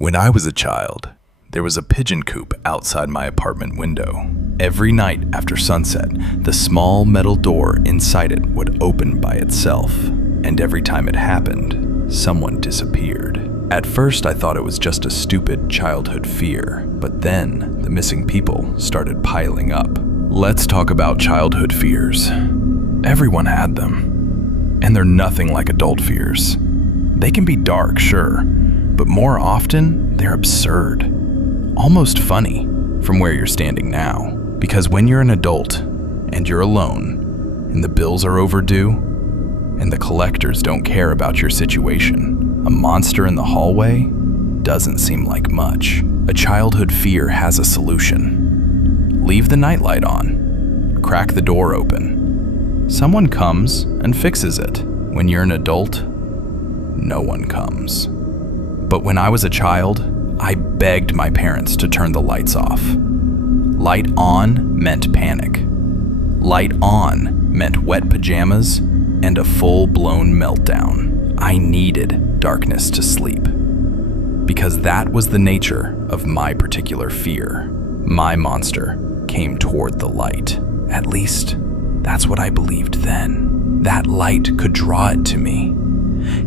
When I was a child, there was a pigeon coop outside my apartment window. Every night after sunset, the small metal door inside it would open by itself, and every time it happened, someone disappeared. At first, I thought it was just a stupid childhood fear, but then the missing people started piling up. Let's talk about childhood fears. Everyone had them, and they're nothing like adult fears. They can be dark, sure, but more often, they're absurd. Almost funny from where you're standing now. Because when you're an adult, and you're alone, and the bills are overdue, and the collectors don't care about your situation, a monster in the hallway doesn't seem like much. A childhood fear has a solution. Leave the nightlight on. Crack the door open. Someone comes and fixes it. When you're an adult, no one comes. But when I was a child, I begged my parents to turn the lights off. Light on meant panic. Light on meant wet pajamas and a full-blown meltdown. I needed darkness to sleep. Because that was the nature of my particular fear. My monster came toward the light. At least, that's what I believed then. That light could draw it to me.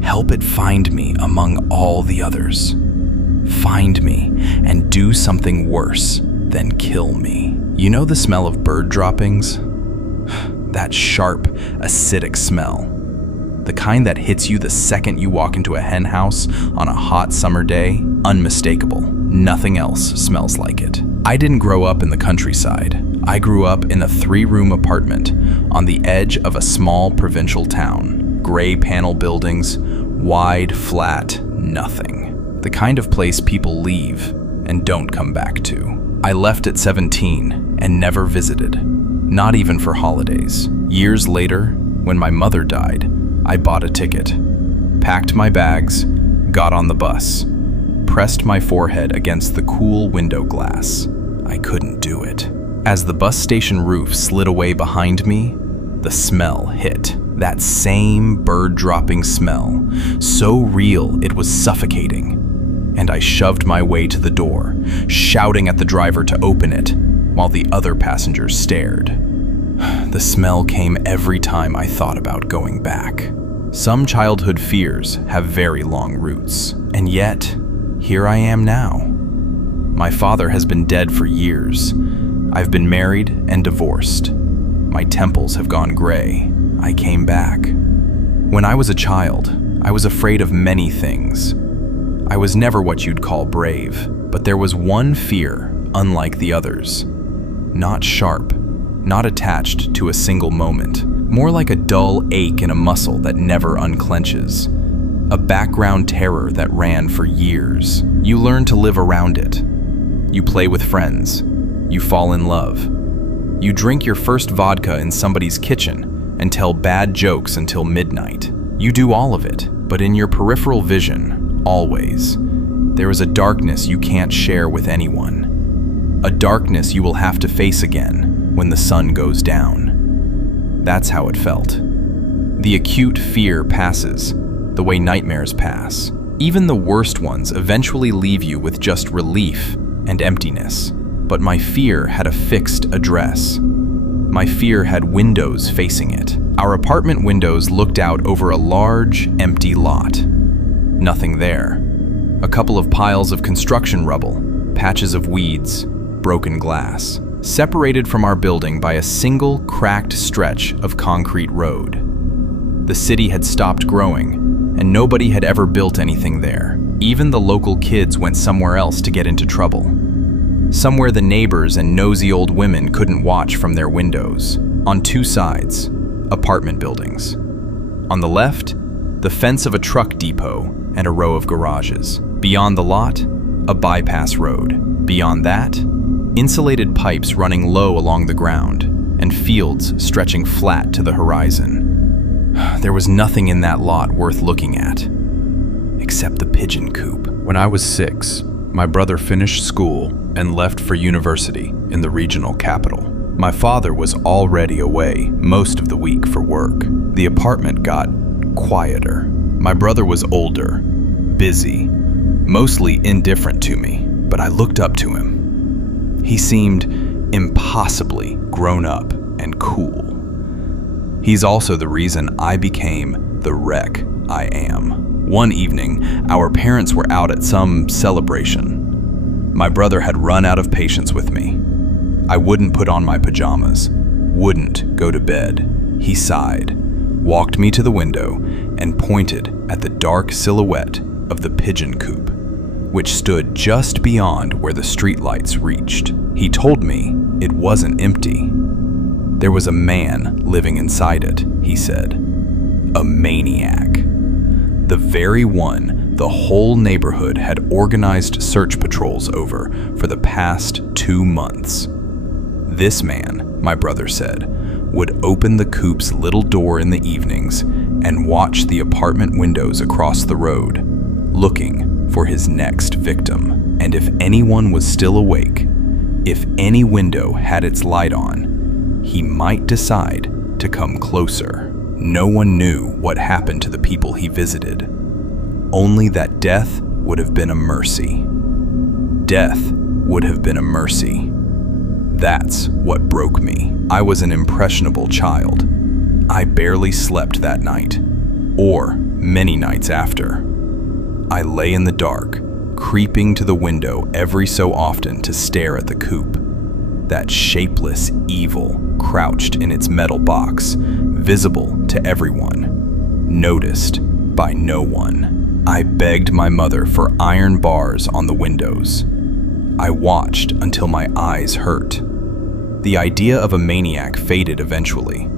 Help it find me among all the others. Find me and do something worse than kill me. You know the smell of bird droppings? That sharp, acidic smell. The kind that hits you the second you walk into a hen house on a hot summer day. Unmistakable. Nothing else smells like it. I didn't grow up in the countryside. I grew up in a 3-room apartment on the edge of a small provincial town. Gray panel buildings, wide, flat, nothing. The kind of place people leave and don't come back to. I left at 17 and never visited, not even for holidays. Years later, when my mother died, I bought a ticket, packed my bags, got on the bus, pressed my forehead against the cool window glass. I couldn't do it. As the bus station roof slid away behind me, the smell hit. That same bird-dropping smell, so real it was suffocating. And I shoved my way to the door, shouting at the driver to open it, while the other passengers stared. The smell came every time I thought about going back. Some childhood fears have very long roots, and yet, here I am now. My father has been dead for years. I've been married and divorced. My temples have gone gray. I came back. When I was a child, I was afraid of many things. I was never what you'd call brave, but there was one fear unlike the others. Not sharp, not attached to a single moment, more like a dull ache in a muscle that never unclenches. A background terror that ran for years. You learn to live around it. You play with friends. You fall in love. You drink your first vodka in somebody's kitchen and tell bad jokes until midnight. You do all of it, but in your peripheral vision, always, there is a darkness you can't share with anyone. A darkness you will have to face again when the sun goes down. That's how it felt. The acute fear passes, the way nightmares pass. Even the worst ones eventually leave you with just relief and emptiness. But my fear had a fixed address. My fear had windows facing it. Our apartment windows looked out over a large, empty lot. Nothing there. A couple of piles of construction rubble, patches of weeds, broken glass, separated from our building by a single cracked stretch of concrete road. The city had stopped growing, and nobody had ever built anything there. Even the local kids went somewhere else to get into trouble. Somewhere the neighbors and nosy old women couldn't watch from their windows. On 2 sides, apartment buildings. On the left, the fence of a truck depot and a row of garages. Beyond the lot, a bypass road. Beyond that, insulated pipes running low along the ground and fields stretching flat to the horizon. There was nothing in that lot worth looking at, except the pigeon coop. When I was 6, my brother finished school and left for university in the regional capital. My father was already away most of the week for work. The apartment got quieter. My brother was older, busy, mostly indifferent to me, but I looked up to him. He seemed impossibly grown up and cool. He's also the reason I became the wreck I am. One evening, our parents were out at some celebration. My brother had run out of patience with me. I wouldn't put on my pajamas, wouldn't go to bed. He sighed, walked me to the window, and pointed at the dark silhouette of the Pigeon Coop, which stood just beyond where the streetlights reached. He told me it wasn't empty. There was a man living inside it, he said. A maniac. The very one the whole neighborhood had organized search patrols over for the past 2 months. This man, my brother said, would open the coop's little door in the evenings and watch the apartment windows across the road, looking for his next victim. And if anyone was still awake, if any window had its light on, he might decide to come closer. No one knew what happened to the people he visited, only that death would have been a mercy. Death would have been a mercy. That's what broke me. I was an impressionable child. I barely slept that night, or many nights after. I lay in the dark, creeping to the window every so often to stare at the coop. That shapeless evil crouched in its metal box, visible to everyone, noticed by no one. I begged my mother for iron bars on the windows. I watched until my eyes hurt. The idea of a maniac faded eventually.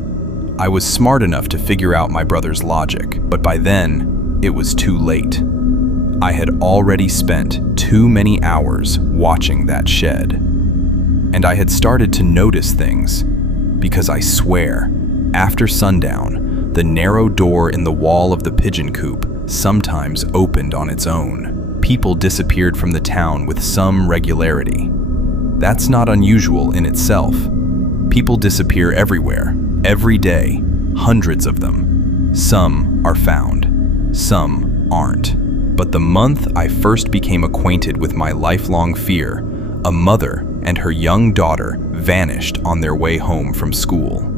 I was smart enough to figure out my brother's logic, but by then, it was too late. I had already spent too many hours watching that shed. And I had started to notice things, because I swear, after sundown, the narrow door in the wall of the Pigeon Coop sometimes opened on its own. People disappeared from the town with some regularity. That's not unusual in itself. People disappear everywhere, every day, hundreds of them. Some are found, some aren't. But the month I first became acquainted with my lifelong fear, a mother and her young daughter vanished on their way home from school.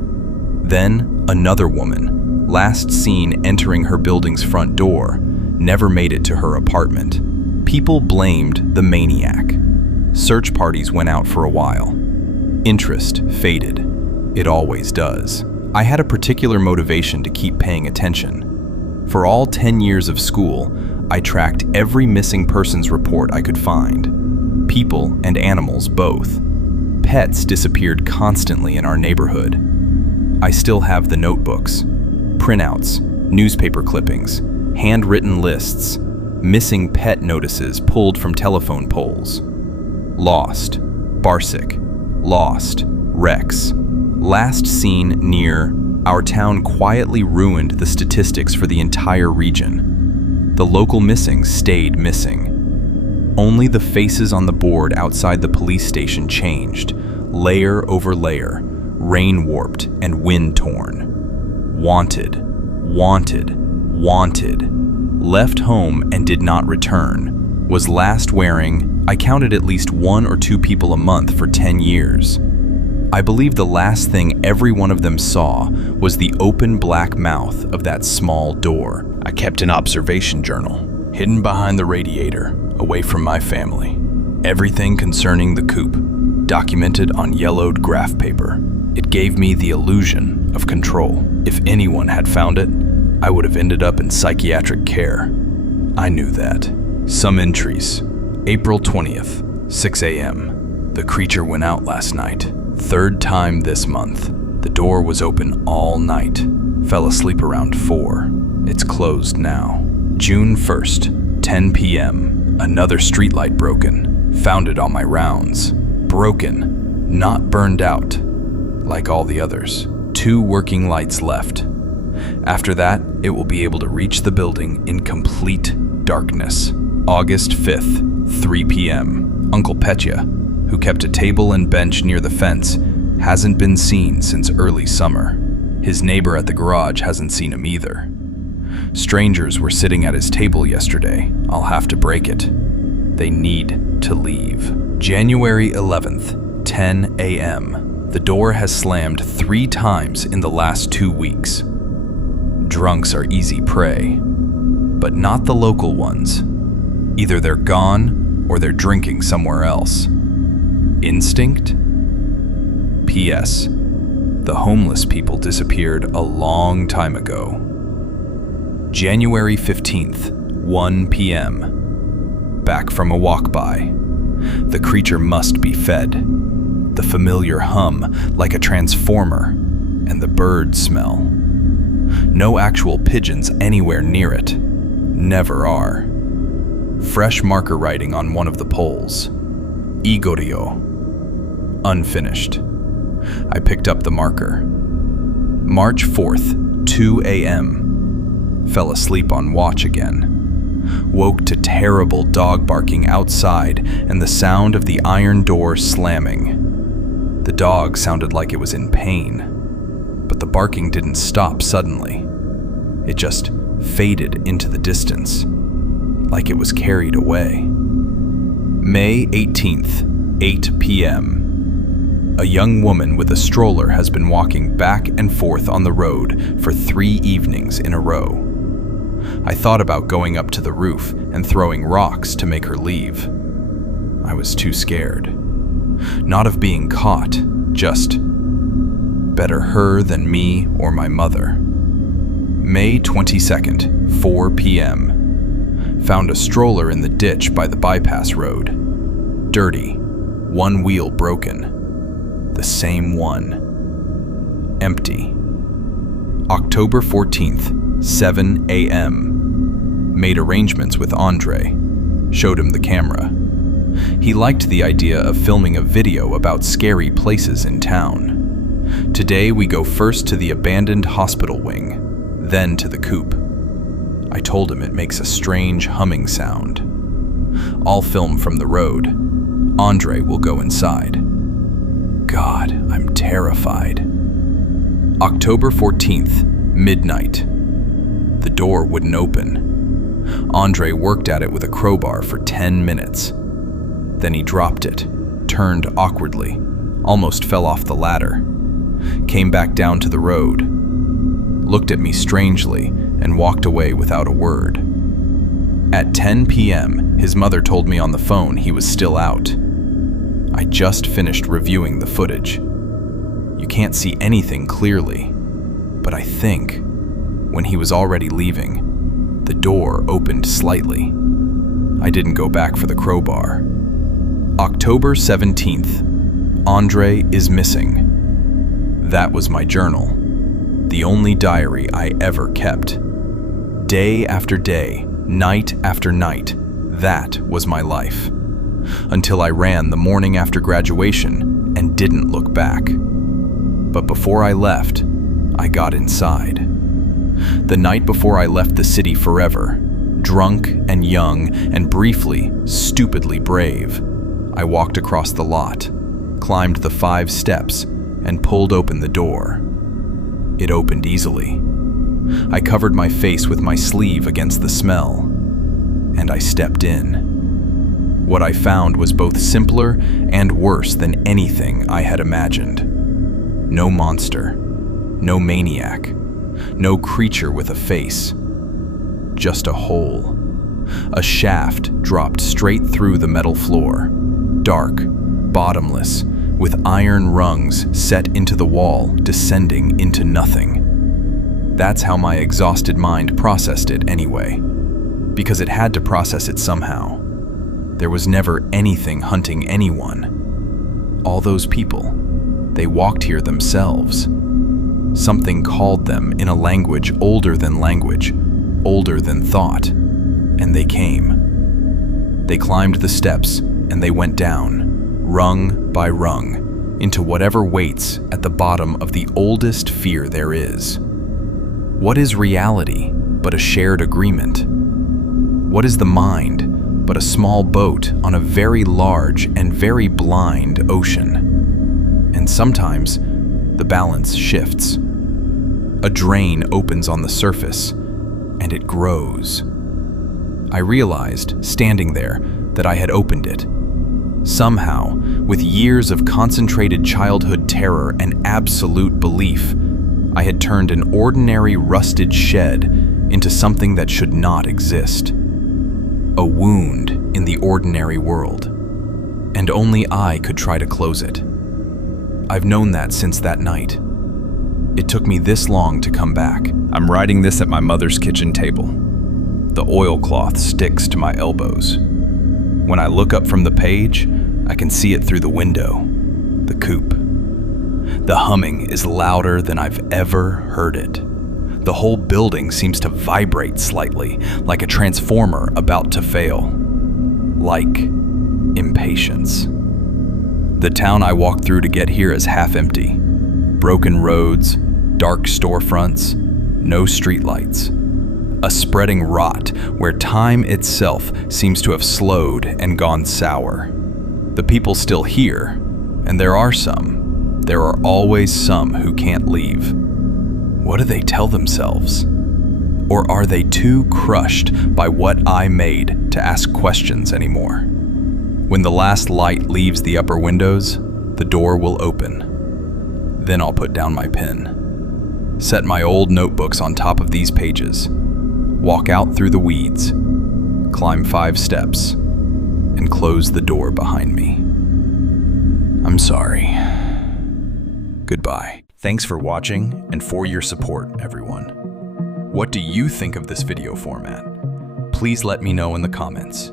Then another woman, last seen entering her building's front door, never made it to her apartment. People blamed the maniac. Search parties went out for a while. Interest faded. It always does. I had a particular motivation to keep paying attention. For all 10 years of school, I tracked every missing persons report I could find. People and animals both. Pets disappeared constantly in our neighborhood. I still have the notebooks, printouts, newspaper clippings, handwritten lists, missing pet notices pulled from telephone poles. Lost, Barsick, lost, Rex. Last seen near, our town quietly ruined the statistics for the entire region. The local missings stayed missing. Only the faces on the board outside the police station changed, layer over layer, rain-warped and wind-torn. Wanted, wanted, wanted. Left home and did not return. Was last wearing, I counted at least 1 or 2 people a month for 10 years. I believe the last thing every one of them saw was the open black mouth of that small door. I kept an observation journal, hidden behind the radiator, away from my family. Everything concerning the coop, documented on yellowed graph paper. It gave me the illusion of control. If anyone had found it, I would have ended up in psychiatric care. I knew that. Some entries. April 20th, 6 a.m. The creature went out last night. 3rd time this month. The door was open all night. Fell asleep around 4. It's closed now. June 1st, 10 p.m. Another streetlight broken. Found it on my rounds. Broken, not burned out, like all the others. 2 working lights left. After that, it will be able to reach the building in complete darkness. August 5th, 3 p.m. Uncle Petya, who kept a table and bench near the fence, hasn't been seen since early summer. His neighbor at the garage hasn't seen him either. Strangers were sitting at his table yesterday. I'll have to break it. They need to leave. January 11th, 10 a.m. The door has slammed 3 times in the last 2 weeks. Drunks are easy prey, but not the local ones. Either they're gone or they're drinking somewhere else. Instinct? P.S. The homeless people disappeared a long time ago. January 15th, 1 p.m. Back from a walk-by. The creature must be fed. The familiar hum, like a transformer, and the bird smell. No actual pigeons anywhere near it. Never are. Fresh marker writing on one of the poles. Igorio. Unfinished. I picked up the marker. March 4th, 2 a.m. Fell asleep on watch again. Woke to terrible dog barking outside and the sound of the iron door slamming. The dog sounded like it was in pain, but the barking didn't stop suddenly. It just faded into the distance, like it was carried away. May 18th, 8 p.m. A young woman with a stroller has been walking back and forth on the road for 3 evenings in a row. I thought about going up to the roof and throwing rocks to make her leave. I was too scared. Not of being caught, just better her than me or my mother. May 22nd, 4 p.m. Found a stroller in the ditch by the bypass road. Dirty, 1 wheel broken. The same one. Empty. October 14th, 7 a.m. Made arrangements with Andre. Showed him the camera. He liked the idea of filming a video about scary places in town. Today we go first to the abandoned hospital wing, then to the coop. I told him it makes a strange humming sound. I'll film from the road. Andre will go inside. God, I'm terrified. October 14th, midnight. The door wouldn't open. Andre worked at it with a crowbar for 10 minutes. Then he dropped it, turned awkwardly, almost fell off the ladder, came back down to the road, looked at me strangely, and walked away without a word. At 10 p.m., his mother told me on the phone he was still out. I just finished reviewing the footage. You can't see anything clearly, but I think, when he was already leaving, the door opened slightly. I didn't go back for the crowbar. October 17th, Andre is missing. That was my journal, the only diary I ever kept. Day after day, night after night, that was my life. Until I ran the morning after graduation and didn't look back. But before I left, I got inside. The night before I left the city forever, drunk and young and briefly, stupidly brave, I walked across the lot, climbed the 5 steps, and pulled open the door. It opened easily. I covered my face with my sleeve against the smell, and I stepped in. What I found was both simpler and worse than anything I had imagined. No monster, no maniac, no creature with a face. Just a hole. A shaft dropped straight through the metal floor. Dark, bottomless, with iron rungs set into the wall, descending into nothing. That's how my exhausted mind processed it anyway, because it had to process it somehow. There was never anything hunting anyone. All those people, they walked here themselves. Something called them in a language, older than thought, and they came. They climbed the steps, and they went down, rung by rung, into whatever waits at the bottom of the oldest fear there is. What is reality but a shared agreement? What is the mind but a small boat on a very large and very blind ocean? And sometimes the balance shifts. A drain opens on the surface, and it grows. I realized, standing there, that I had opened it. Somehow, with years of concentrated childhood terror and absolute belief, I had turned an ordinary rusted shed into something that should not exist. A wound in the ordinary world. And only I could try to close it. I've known that since that night. It took me this long to come back. I'm writing this at my mother's kitchen table. The oilcloth sticks to my elbows. When I look up from the page, I can see it through the window. The coop. The humming is louder than I've ever heard it. The whole building seems to vibrate slightly, like a transformer about to fail. Like impatience. The town I walked through to get here is half empty. Broken roads, dark storefronts, no streetlights. A spreading rot where time itself seems to have slowed and gone sour. The people still here, and there are some. There are always some who can't leave. What do they tell themselves? Or are they too crushed by what I made to ask questions anymore? When the last light leaves the upper windows, the door will open. Then I'll put down my pen. Set my old notebooks on top of these pages. Walk out through the weeds. Climb 5 steps. And close the door behind me. I'm sorry. Goodbye. Thanks for watching and for your support, everyone. What do you think of this video format? Please let me know in the comments.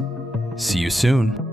See you soon.